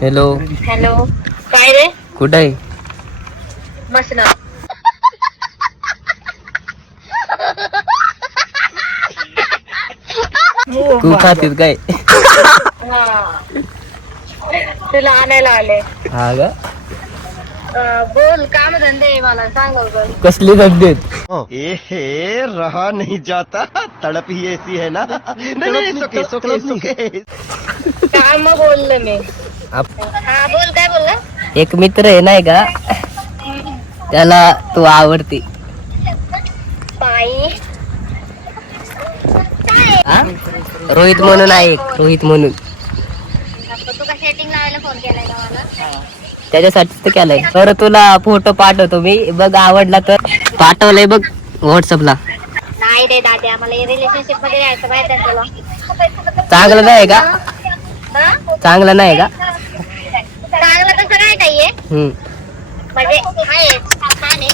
Hello. Hello. काय रे? कुठं आहे? मस्त ना. तू खातीस काय? हा. तुला आणायला आले. हा का? बोल काम धंदे मला सांग लवकर. कसली धंदेत? ए रहा नहीं जाता तड़प ही ऐसी है ना नहीं सुके काम बोललं मी. आप- हा बोल काय बोलला? एक मित्र आहे नाही का, त्याला तू आवडते. बाई. हा? रोहित म्हणून आहे एक, रोहित म्हणून. तू का सेटिंग लावायला फोन केलाय का मला? त्याच्यासाठीच तर केलाय. तर तुला फोटो पाठवतो मी, बघ आवडला तर. पाठवलंय बघ व्हॉट्सअपला. नाही रे दाद्या, मला रिलेशनशिप मध्ये यायचं माहिती आहे तुला. चांगलं नाही का? हा? चांगलं नाही का? चांगलं तसं काय नाहीये, हम्म. म्हणजे आहे छान आहे.